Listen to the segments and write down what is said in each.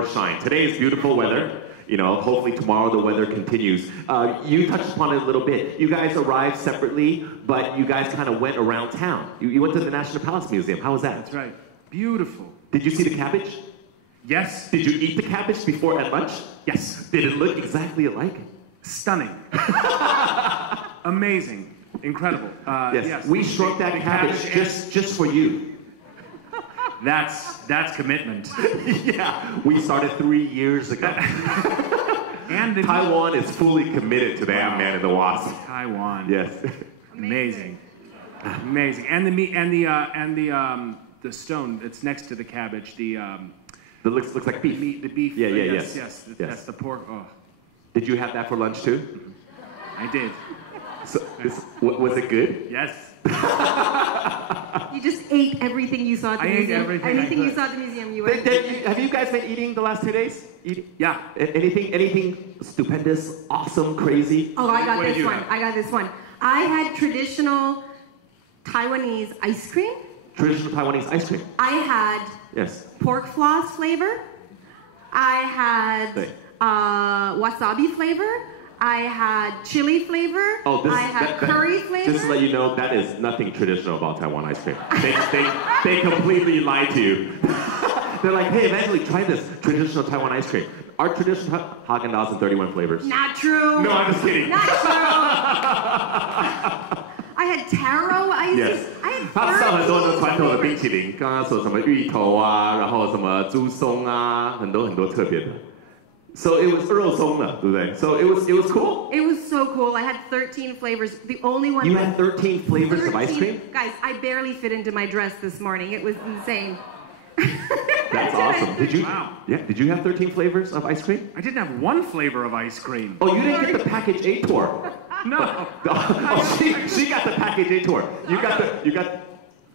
shine. Today is beautiful weather. You know, hopefully tomorrow the weather continues. You touched upon it a little bit. You guys arrived separately, but you guys kind of went around town. You went to the National Palace Museum. How was that? That's right. Beautiful. Did you see the cabbage? Yes. Did you eat the cabbage before at lunch? Yes. Did it look exactly alike? Stunning. Amazing. Incredible. Yes. We shrunk that cabbage just for you. That's commitment. Yeah, we started 3 years ago. And Taiwan is fully committed to the Ant-Man and the Wasp. Taiwan. Yes. Amazing. Amazing. And the stone that's next to the cabbage. That looks like beef. The beef. Yeah. Yes. That's the pork. Oh. Did you have that for lunch too? I did. So, was it good? Yes. You just ate everything you saw at the museum. I ate everything. Anything you saw at the museum, you ate. Have you guys been eating the last 2 days? Yeah. Anything stupendous, awesome, crazy? Oh, I got What this did you one. have? I got this one. I had traditional Taiwanese ice cream. Traditional Taiwanese ice cream. I had pork floss flavor. I had wasabi flavor. I had chili flavor. I had curry flavor. Just to let you know, that is nothing traditional about Taiwan ice cream. They completely lied to you. They're like, hey, eventually try this traditional Taiwan ice cream. Our traditional Haagen-Dazs in 31 flavors. Not true. No, I'm just kidding. Not true. I had taro ice cream. Yes. I had 他上很多的传统的冰 flavors. 淇淋，刚刚说什么芋头啊，然后什么猪松啊，很多特别的。So it was 肉松的，对不对？ So it was cool. It was so cool. I had 13 flavors. The only one. You had 13 flavors of ice cream? Guys, I barely fit into my dress this morning. It was insane. That's awesome. Did you? Wow. Yeah. Did you have 13 flavors of ice cream? I didn't have one flavor of ice cream. Oh, you didn't get the package A tour. No. Oh, she got the package A tour. You got.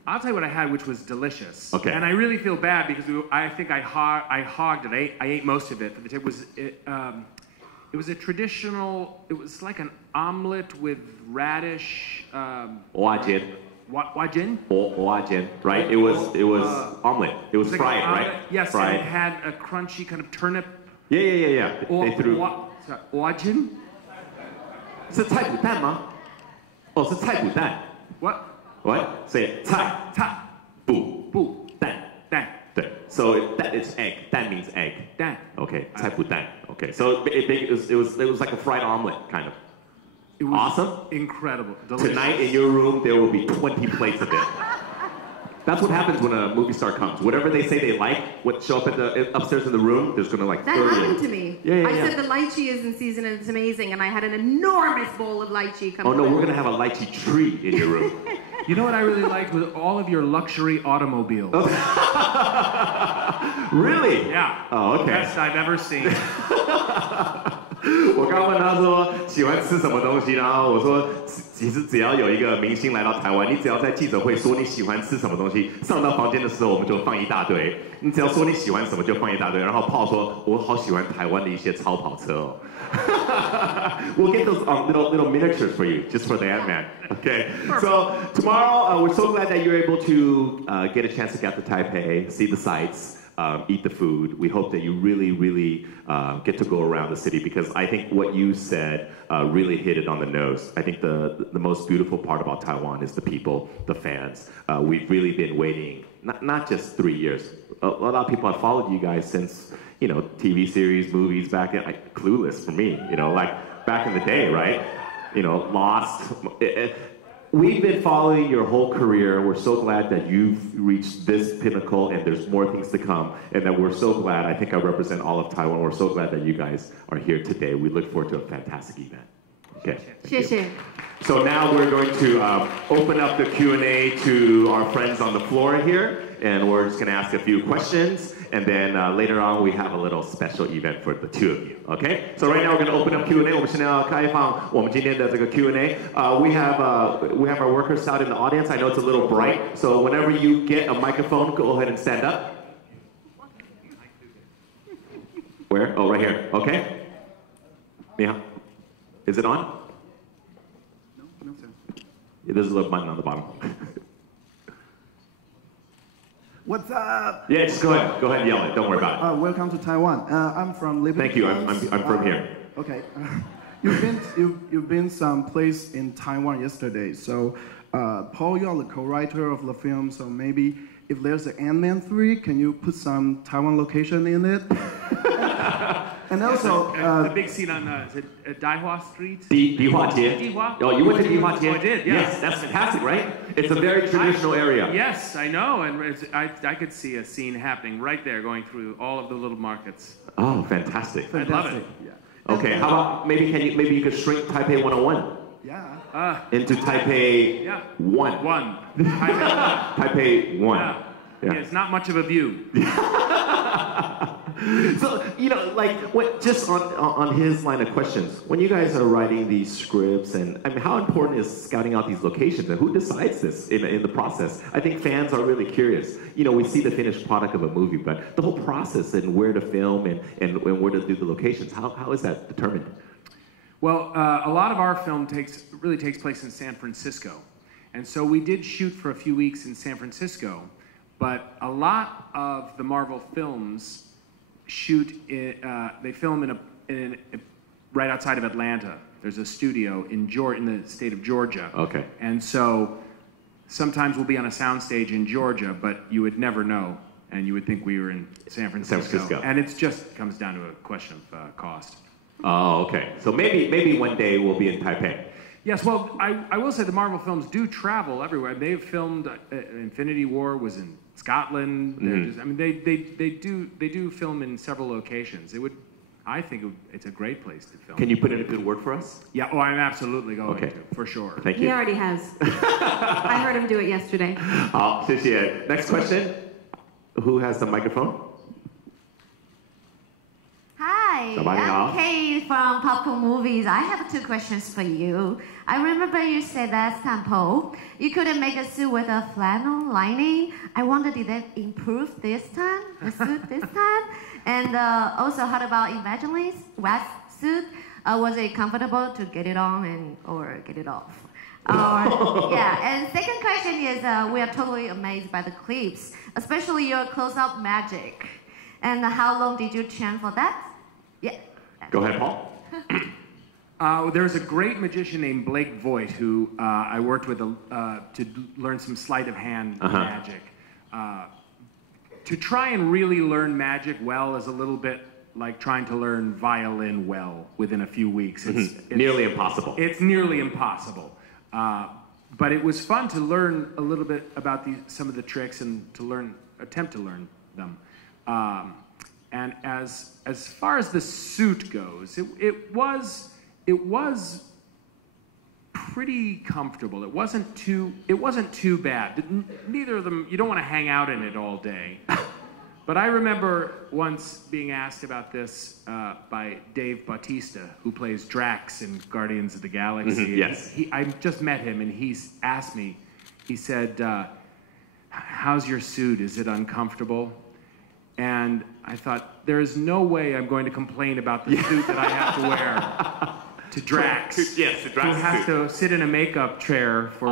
I'll tell you what I had, which was delicious. Okay. And I really feel bad because I think I hogged it. I ate most of it. But it was a traditional. It was like an omelet with radish. Wajin. Wajin? Wajin, right? It was omelet. It was like fried, right? Yes, fried. and it had a crunchy kind of turnip. Yeah. They threw. Wajin? 是菜脯蛋吗？哦，是菜脯蛋。 What? What? Say it. 菜脯蛋。 对. So it's egg. 蛋 means egg. 蛋. Okay. 菜脯蛋. Okay. So it was like a fried omelet kind of. It was awesome. Incredible. Delicious. Tonight in your room there will be 20 plates of it. That's what happens when a movie star comes. Whatever they say they like, what show up upstairs in the room, there's gonna like 30. That happened to me. Yeah. I said the lychee is in season and it's amazing, and I had an enormous bowl of lychee come. Oh no, we're gonna have a lychee tree in your room. You know what I really liked with all of your luxury automobiles. Really? Yeah. Oh, okay. Best I've ever seen. 我刚问他说喜欢吃什么东西，然后我说其实只要有一个明星来到台湾，你只要在记者会说你喜欢吃什么东西，上到房间的时候我们就放一大堆。你只要说你喜欢什么就放一大堆，然后Paul说我好喜欢台湾的一些超跑车哦。We'll get those little miniatures for you, just for the Ant-Man. Okay. So tomorrow, we're so glad that you're able to get a chance to get to Taipei, see the sights, eat the food. We hope that you really get to go around the city because I think what you said really hit it on the nose. I think the most beautiful part about Taiwan is the people, the fans. We've really been waiting, not just 3 years. A lot of people have followed you guys since, you know, TV series, movies back in, like Clueless for me, you know, like back in the day, right? You know, Lost. We've been following your whole career. We're so glad that you've reached this pinnacle and there's more things to come. And that we're so glad, I think I represent all of Taiwan, we're so glad that you guys are here today. We look forward to a fantastic event. Okay. 谢谢. So now we're going to open up the Q&A to our friends on the floor here. And we're just going to ask a few questions. And then later on, we have a little special event for the two of you. Okay? So right now, we're going to open up Q&A. 我们现在要开放我们今天的这个 Q&A. We have our workers out in the audience. I know it's a little bright. So whenever you get a microphone, go ahead and stand up. Where? Oh, right here. Okay. Yeah. Is it on? No, sir. Yeah, there's a little button on the bottom. What's up? Yeah, just go ahead and yell it. Don't worry about it. Welcome to Taiwan. I'm from Liberty. Thank you. I'm from here. Okay. You've been some place in Taiwan yesterday. So, Paul, you are the co-writer of the film. So maybe if there's an Ant-Man 3, can you put some Taiwan location in it? And also, the big scene on Daihua Street. Dihua Jie. Dihua? Oh, you went to Dihua Jie? Oh, I did. Yeah. Yes, that's fantastic, right? It's a very traditional area. Yes, I know, and I could see a scene happening right there, going through all of the little markets. Oh, fantastic! I love it. Yeah. Okay, how about maybe you could shrink Taipei 101? Yeah. Into Taipei 1. Taipei 1. Yeah, it's not much of a view. So, just on his line of questions, when you guys are writing these scripts, and I mean, how important is scouting out these locations, and who decides this in the process? I think fans are really curious. We see the finished product of a movie, but the whole process and where to film and where to do the locations, how is that determined? Well, a lot of our film really takes place in San Francisco. And so we did shoot for a few weeks in San Francisco, but a lot of the Marvel films they film right outside of Atlanta. There's a studio in the state of Georgia. Okay. And so sometimes we'll be on a soundstage in Georgia, but you would never know, and you would think we were in San Francisco. And it just comes down to a question of cost. Oh, okay. So maybe one day we'll be in Taipei. Yes, well, I will say the Marvel films do travel everywhere. They've filmed Infinity War was in Scotland. Mm-hmm. I mean, they do film in several locations. I think it's a great place to film. Can you put in a good word for us? Yeah. Oh, I'm absolutely going to, for sure. Thank you. He already has. I heard him do it yesterday. 好，谢谢. Next question. Who has the microphone? Hi, I'm Kay from Popcorn Movies. I have 2 questions for you. I remember you said last time, Paul, you couldn't make a suit with a flannel lining. I wonder, did that improve this time, the suit this time? And also, how about Evangeline's West suit? Was it comfortable to get it on or get it off? Yeah, and second question is, we are totally amazed by the clips, especially your close-up magic. And how long did you train for that? Yeah. Go ahead, Paul. There's a great magician named Blake Voigt who I worked with to learn some sleight of hand magic. To try and really learn magic well is a little bit like trying to learn violin well within a few weeks. It's nearly impossible. It's nearly impossible. But it was fun to learn a little bit about some of the tricks and attempt to learn them. And as far as the suit goes, it was pretty comfortable. It wasn't too bad. Neither of them. You don't want to hang out in it all day. But I remember once being asked about this by Dave Bautista, who plays Drax in Guardians of the Galaxy. Yes. I just met him, and he's asked me. He said, "How's your suit? Is it uncomfortable?" And I thought, there is no way I'm going to complain about the suit that I have to wear to Drax. Yes, to Drax. Who has to sit in a makeup chair for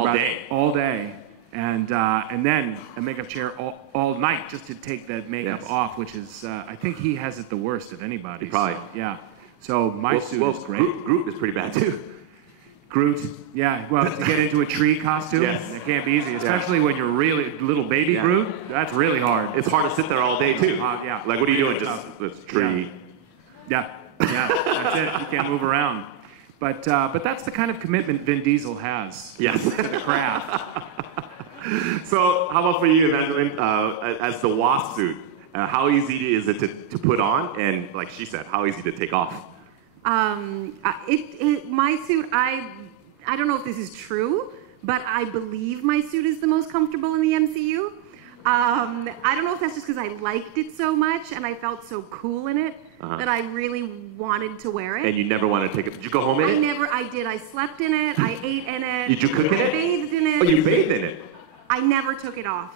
all day. And then a makeup chair all night just to take that makeup off, which is, I think he has it the worst of anybody. Probably. Yeah. So my suit is great. Groot is pretty bad too. Groot, yeah. Well, to get into a tree costume, it can't be easy, especially when you're really little baby Groot. That's really hard. It's hard to sit there all day too. Yeah. Like, what are you doing? Just this tree. Yeah. That's it. You can't move around. But that's the kind of commitment Vin Diesel has. Yes. To the craft. So, how about for you, Evangeline, as the wasp suit? How easy is it to put on? And like she said, how easy to take off? My suit, I don't know if this is true, but I believe my suit is the most comfortable in the MCU. I don't know if that's just because I liked it so much and I felt so cool in it that I really wanted to wear it. And you never wanted to take it? Did you go home in it? I did. I slept in it. I ate in it. Did you cook in it? I bathed in it. Oh, you bathed in it? I never took it off.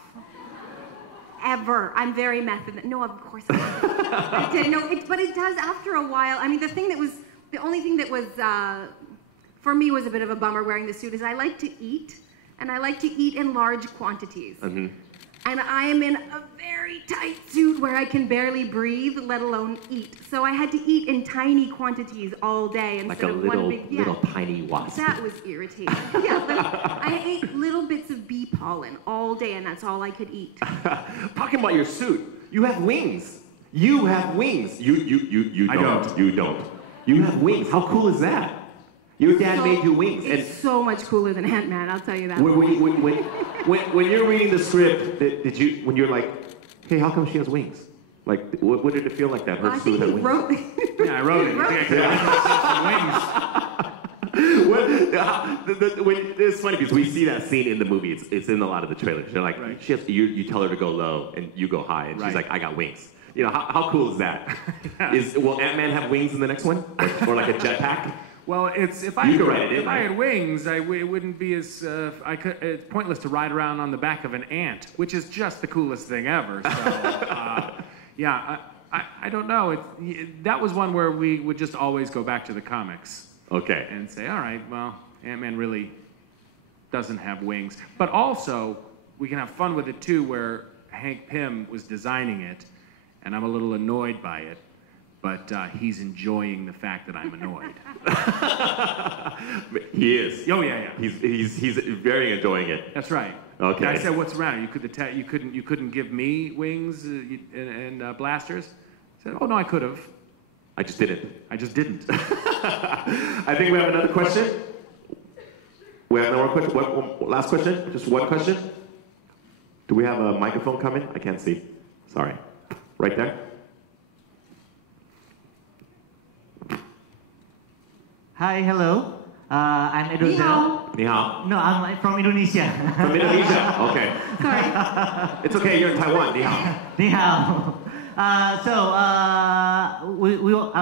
Ever. I'm very method. No, of course I didn't. I didn't. No, but it does after a while. I mean, the only thing that was, for me, was a bit of a bummer wearing the suit is I like to eat, and I like to eat in large quantities. And I am in a very tight suit where I can barely breathe, let alone eat. So I had to eat in tiny quantities all day instead like a of little, one big. little tiny wasp. That was irritating. Yeah, I ate little bits of bee pollen all day, and that's all I could eat. Talking about your suit, you have wings. You have wings. You don't. You don't. You have wings. How cool is that? Your dad made you wings. It's so much cooler than Ant-Man, I'll tell you that. When you're reading the script, when you're like, hey, how come she has wings? Like, what did it feel like that? Her suit had wings. Yeah, I wrote it. It's funny because we see that scene in the movie. It's in a lot of the trailers. They're like, you tell her to go low and you go high, and she's like, I got wings. You know, how cool is that? Will Ant-Man have wings in the next one, or like a jetpack? Well, if I had wings, it wouldn't be as it's pointless to ride around on the back of an ant, which is just the coolest thing ever. So, I don't know. That was one where we would just always go back to the comics. Okay. And say, all right, well, Ant-Man really doesn't have wings, but also we can have fun with it too, where Hank Pym was designing it, and I'm a little annoyed by it. But he's enjoying the fact that I'm annoyed. He is. Oh yeah. He's very enjoying it. That's right. Okay. I said, "What's the matter? You couldn't give me wings and blasters?" I said, "Oh no, I could have. I just didn't." I think we have another question. We have no more question. Last question? Just one question? Do we have a microphone coming? I can't see. Sorry. Right there. Hi, hello. I'm Edo. Ni hao. Ni hao. No, I'm from Indonesia. From Indonesia? Okay. Sorry. It's okay, you're in Taiwan. Ni hao. Ni hao. I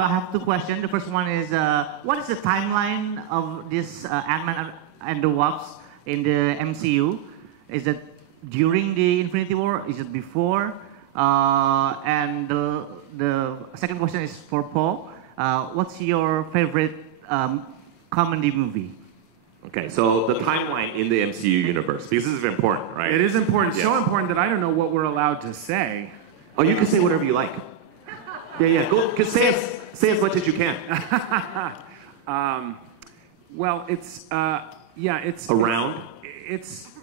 have two questions. The first one is, what is the timeline of this Ant-Man and the Wasp in the MCU? Is it during the Infinity War? Is it before? And the second question is for Paul. What's your favorite comedy movie? Okay, so the timeline in the MCU universe, because this is important, right? It is important, yes. So important that I don't know what we're allowed to say. Oh, you can say whatever you like. Yeah, go, just say as much as you can. Well, it's around. It's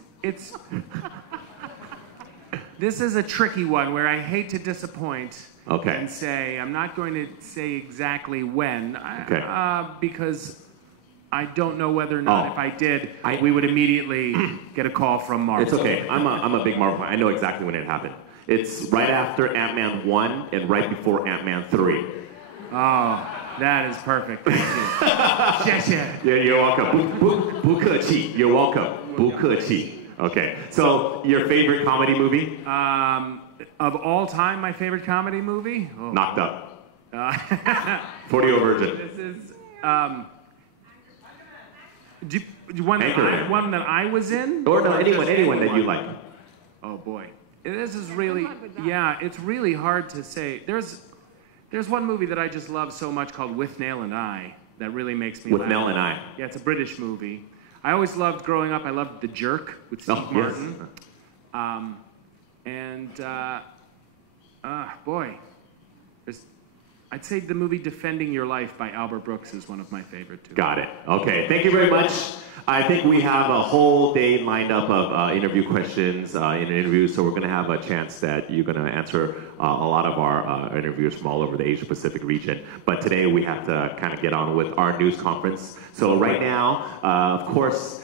this is a tricky one where I hate to disappoint. Okay. And say, I'm not going to say exactly when, because I don't know whether or not if I did, we would immediately get a call from Marvel. It's okay. I'm a big Marvel fan. I know exactly when it happened. It's right after Ant-Man 1 and right before Ant-Man 3. Oh, that is perfect. Thank you. Yeah, you're welcome. 不客气. You're welcome. 不客气. Okay. So, your favorite comedy movie? Of all time, my favorite comedy movie? Oh. Knocked Up. 40-Year-Old Virgin. This is one that I was in? Or no, anyone that you like. Oh boy, this is really it's really hard to say. There's one movie that I just love so much called With Nail and I that really makes me laugh. With Nail and I. Yeah, it's a British movie. I always loved growing up. I loved The Jerk with Steve Martin. Boy, I'd say the movie Defending Your Life by Albert Brooks is one of my favorite too. Got it. Okay, thank you very much. I think we have a whole day lined up of interview questions in an interview, so we're going to have a chance that you're going to answer a lot of our interviewers from all over the Asia Pacific region. But today we have to kind of get on with our news conference. So right now, of course,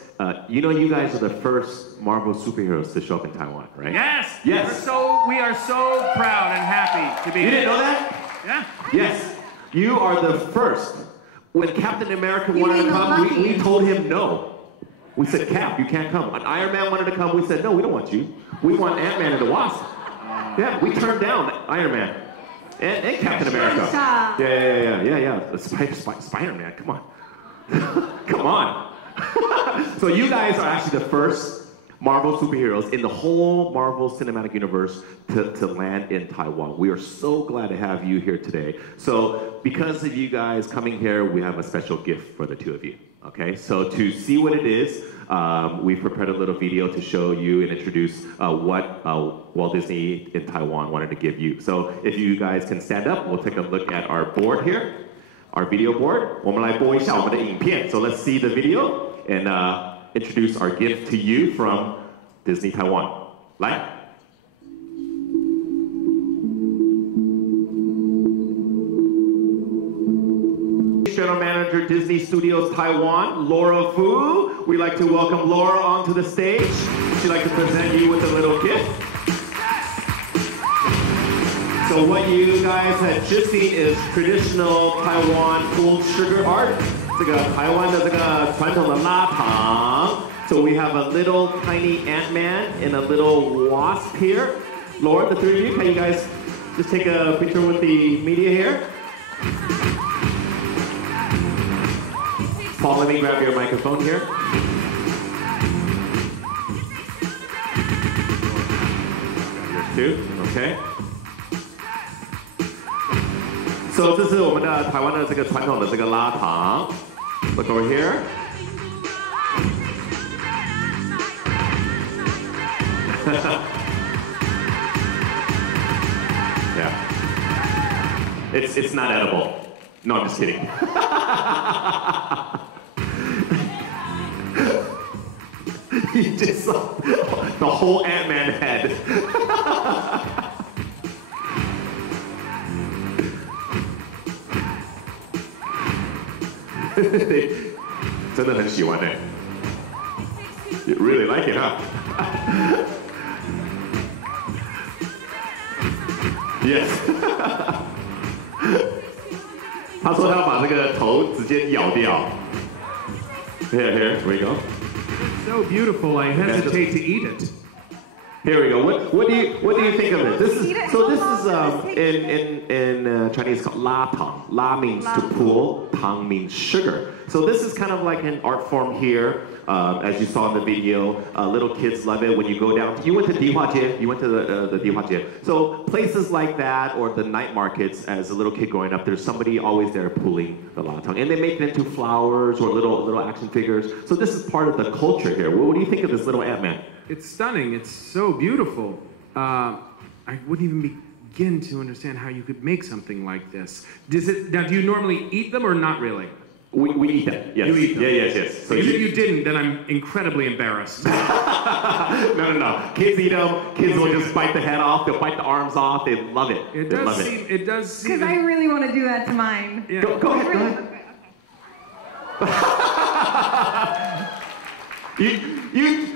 you know you guys are the first Marvel superheroes to show up in Taiwan, right? Yes! Yes! We are so proud and happy to be here. You didn't know that? Yeah. Yes. You are the first. When Captain America wanted to come, we told him no. We said, Cap, you can't come. When Iron Man wanted to come, we said, no, we don't want you. We want Ant-Man and the Wasp. Yeah, we turned down Iron Man and Captain America. Yeah. Spider-Man, come on. Come on. So you guys are actually the first Marvel superheroes in the whole Marvel Cinematic Universe to land in Taiwan. We are so glad to have you here today. So because of you guys coming here, we have a special gift for the two of you. Okay, so to see what it is, we've prepared a little video to show you and introduce what Walt Disney in Taiwan wanted to give you. So if you guys can stand up, we'll take a look at our board here, our video board. 我们来播一下我们的影片. So let's see the video and introduce our gift to you from Disney Taiwan. 来。General Manager, Disney Studios Taiwan, Laura Fu. We'd like to welcome Laura onto the stage. She'd like to present you with a little gift. So what you guys had just seen is traditional Taiwan full sugar art. 这个台湾的这个传统的拉糖. So we have a little tiny Ant-Man and a little wasp here. Laura, the three of you, can you guys just take a picture with the media here? Paul, let me grab your microphone here. Yours too, okay. So 这是我们的台湾的这个传统的这个拉糖. Look over here. Yeah. It's not edible. No, I'm just kidding. You just saw the whole Ant-Man head. You really like it, huh? Yes. 他说他要把这个头直接咬掉. Here we go. So beautiful, I hesitate to eat it. Here we go. What do you think of it? This is in Chinese called la tang. La means to pull, tang means sugar. So this is kind of like an art form here. As you saw in the video, little kids love it when you go down. You went to Dihuajie. You went to the Dihuajie. So places like that, or the night markets. As a little kid growing up, there's somebody always there pulling the latang, and they make it into flowers or little action figures. So this is part of the culture here. What do you think of this little Ant-Man? It's stunning. It's so beautiful. I wouldn't even begin to understand how you could make something like this. Now, do you normally eat them or not really? We eat them. Yes. You eat them. Yes. So if you didn't, then I'm incredibly embarrassed. No. Kids eat them. Kids will just bite the head off. They'll bite the arms off. They love it. It does seem. Because I really want to do that to mine. Yeah. Go ahead. You.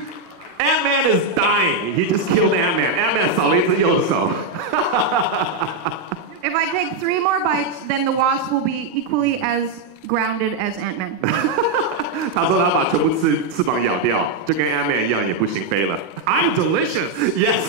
Ant-Man is dying. He just killed Ant-Man. Ant-Man 少了一只右手. If I take 3 more bites, then the wasp will be equally as grounded as Ant-Man. 他说他把全部翅膀咬掉，就跟 Ant-Man 一样，也不行飞了. I'm delicious. Yes.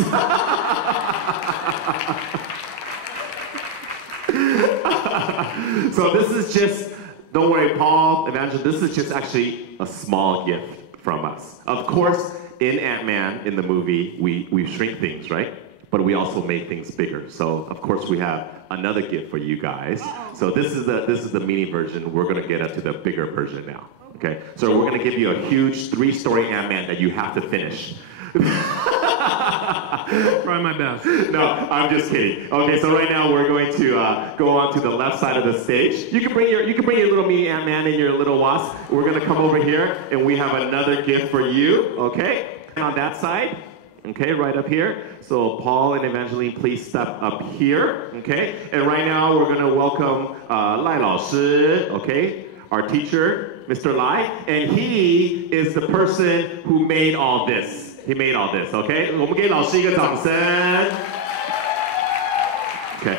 So this is just, don't worry, Paul, Evangeline, this is just actually a small gift from us. Of course, in Ant-Man, in the movie, we shrink things, right? But we also make things bigger. So of course we have another gift for you guys. So this is the mini version. We're gonna get into the bigger version now. Okay? So we're gonna give you a huge 3-story Ant-Man that you have to finish. Try my best. No, I'm just kidding. Okay, so right now we're going to go on to the left side of the stage. You can bring your little mini Ant-Man and your little wasp. We're gonna come over here and we have another gift for you. Okay? And on that side. Okay, right up here. So Paul and Evangeline, please step up here. Okay, and right now we're gonna welcome Lai 老师. Okay, our teacher, Mr. Lai, and he is the person who made all this. He mmade all this. Okay, 我们给老师一个掌声. Okay.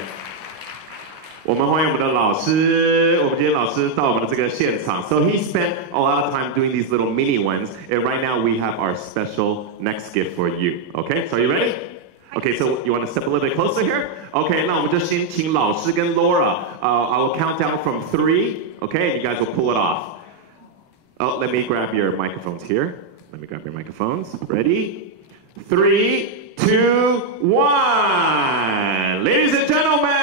我们欢迎我们的老师，我们今天老师到我们的这个现场。So he spent a lot of time doing these little mini ones, and right now we have our special next gift for you. Okay, so are you ready? Okay, so you want to step a little bit closer here? Okay, 那我们就先请老师跟 Laura. I will count down from 3. Okay, and you guys will pull it off. Oh, let me grab your microphones here. Let me grab your microphones. Ready? 3, 2, 1. Ladies and gentlemen.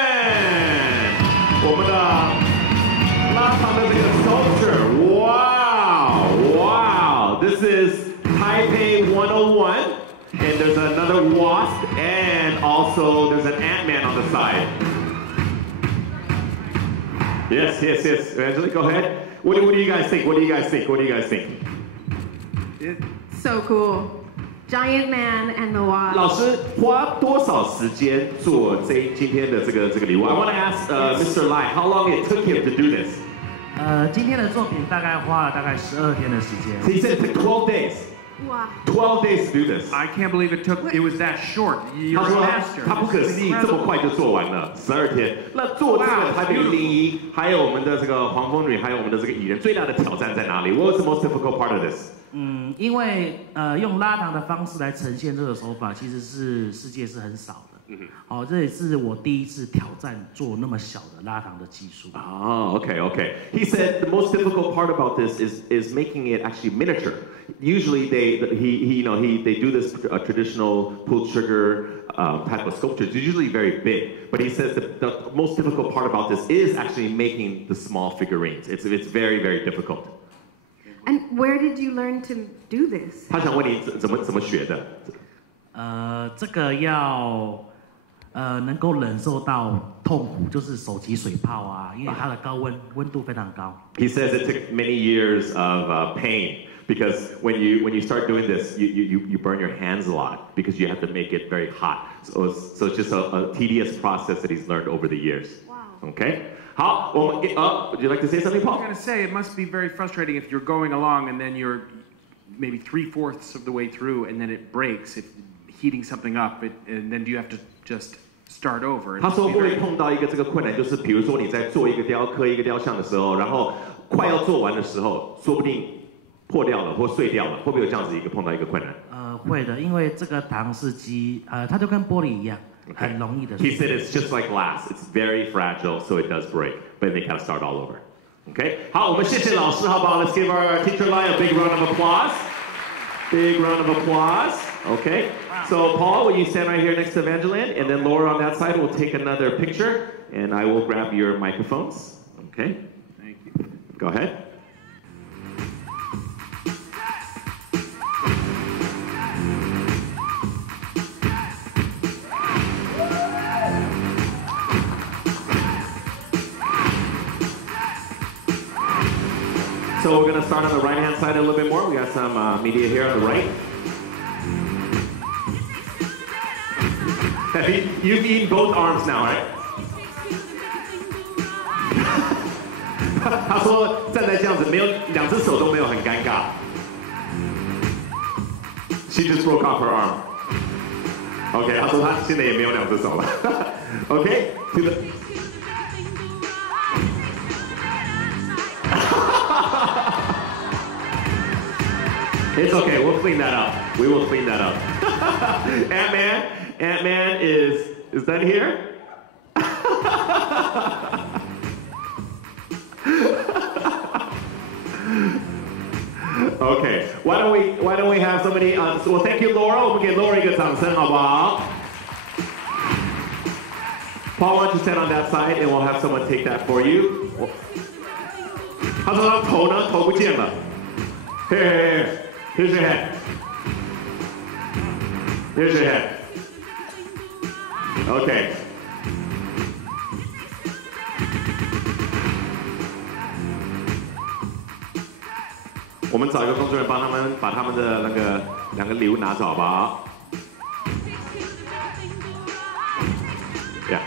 我们的拉长的这个 sculpture, wow, this is Okay, 101. And there's another wasp, and also there's an ant-man on the side. Yes. Evangeline, go ahead. What do you guys think? What do you guys think? So cool. Giant man and the wasp. 老师花多少时间做今天的这个礼物 I want to ask Mr. Lai how long it took him to do this. 今天的作品大概花了大概12天的时间。So he said it took 12 days. Wow. 12 days to do this. I can't believe it was that short. 他 You're a 说 master. 他不可思议，这么快就做完了，12天。那做这个台北101，还有我们的这个黄蜂女，还有我们的这个蚁人，最大的挑战在哪里 ？What was the most difficult part of this? 因为用拉糖的方式来呈现这个手法，其实是世界是很少的。这也是我第一次挑战做那么小的拉糖的技术。Okay. He said the most difficult part about this is making it actually miniature. Usually they do this traditional pulled sugar type of sculpture. It's usually very big, but he says the most difficult part about this is actually making the small figurines. It's very, very difficult. And where did you learn to do this? 他想问你怎么学的？这个要能够忍受到痛苦，就是手起水泡啊，因为它的温度非常高。He says it took many years of pain because when you start doing this, you burn your hands a lot because you have to make it very hot. So it's just a tedious process that he's learned over the years. Wow. Okay. 好，我们would you like to say something, I was Paul? going to say, it must be very frustrating if you're going along and then you're maybe 3/4 of the way through and then it breaks, heating something up, and then do you have to just start over? 他说会碰到一个这个困难，就是比如说你在做一个雕刻、一个雕像的时候，然后快要做完的时候，说不定破掉了或碎掉了，会不会有这样子碰到一个困难？会的，因为这个糖是它就跟玻璃一样。Okay. 很容易的。He said it's just like glass. It's very fragile, so it does break. But they kind of start all over. Okay? 好，我们谢谢老师，好不好？ Let's give our teacher Lai a big round of applause. Big round of applause. Okay? So Paul, will you stand right here next to Evangeline? And then Laura on that side will take another picture. And I will grab your microphones. Okay? Thank you. Go ahead. So we're going to start on the right-hand side a little bit more. We got some media here on the right. You've eaten both arms now, right? 他说站在这样子，没有两只手都没有很尴尬。She just broke off her arm. Okay, 他说他现在也没有两只手了。Okay, to the. It's okay. We'll clean that up. We will clean that up. Ant-Man is that here? Okay. Why don't we have somebody? Well, thank you, Laura. 我们给 Laura 一个掌声，好不好？ Paul, why don't you stand on that side, and we'll have someone take that for you. 他说他头呢？头不见了。Here. Here's your head. Here's your head. Okay. 我们找一个工作人员帮他们把他们的那个两个礼物拿走，好不好？ Yeah.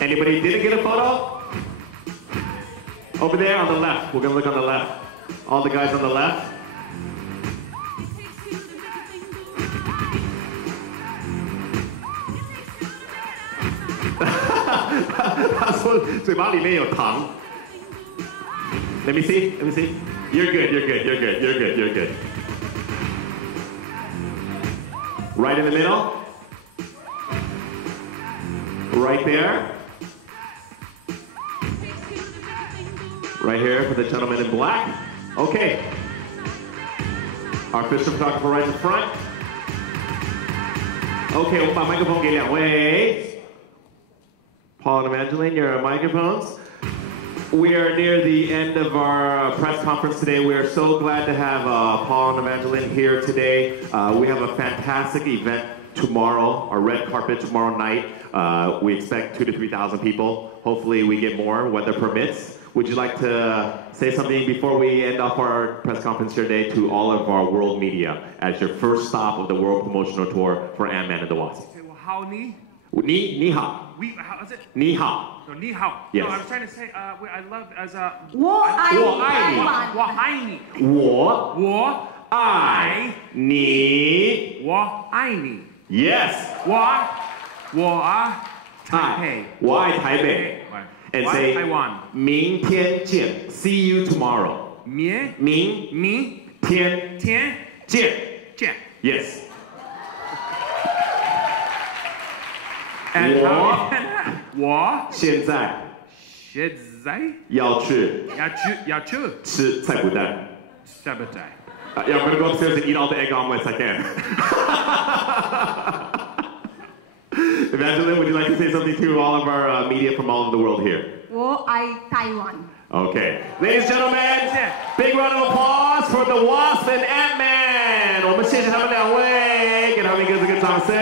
Anybody didn't get a photo? Over there on the left. We're gonna look on the left. All the guys on the left. Let me see. You're good. Right in the middle. Right there. Right here for the gentleman in black. Okay. Our official photographer right in front. Okay, 我们把麦克风给两位。Paul and Evangeline, your microphones. We are near the end of our press conference today. We are so glad to have Paul and Evangeline here today. We have a fantastic event tomorrow, our red carpet tomorrow night. We expect 2,000 to 3,000 people. Hopefully we get more, weather permits. Would you like to say something before we end off our press conference here today to all of our world media as your first stop of the World Promotional Tour for Ant-Man and the Wasp? Okay, well, how ni? Ni hao. How is it? Ni hao. No, ni hao. Yes. No, I was trying to say, I love as a... 我爱你。我爱你。我爱你。我爱你。 Yes. 我爱台北。我爱台北。And say, 明天见. See you tomorrow. 明天见. Yes. 我现在要去吃菜脯蛋. Yeah, I'm gonna go upstairs and eat all the egg omelets I can. Evangeline, would you like to say something to all of our media from all over the world here? 我爱台湾。 Okay. Ladies and gentlemen, big round of applause for the Wasp and Ant-Man. 我们谢谢他们两位，给他们一个这个掌声。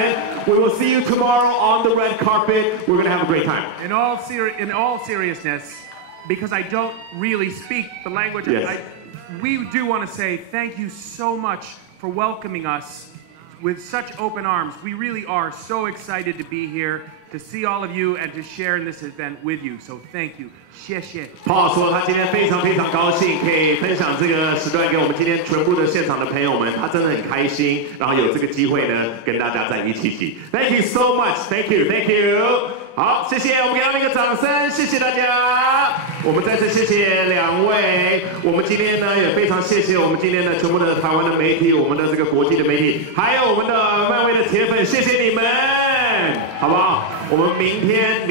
We will see you tomorrow on the red carpet. We're going to have a great time. In all seriousness, because I don't really speak the language, yes. We do want to say thank you so much for welcoming us with such open arms. We really are so excited to be here, to see all of you, and to share in this event with you. So thank you. 谢谢。 Paul 说他今天非常高兴，可以分享这个时段给我们今天全部的现场的朋友们，他真的很开心，然后有这个机会呢，跟大家在一起。Thank you so much. Thank you. 好，谢谢，我们给他们一个掌声，谢谢大家。我们再次谢谢两位。我们今天呢也非常谢谢我们今天的全部的台湾的媒体，我们的这个国际的媒体，还有我们的漫威的铁粉，谢谢你们，好不好？我们明天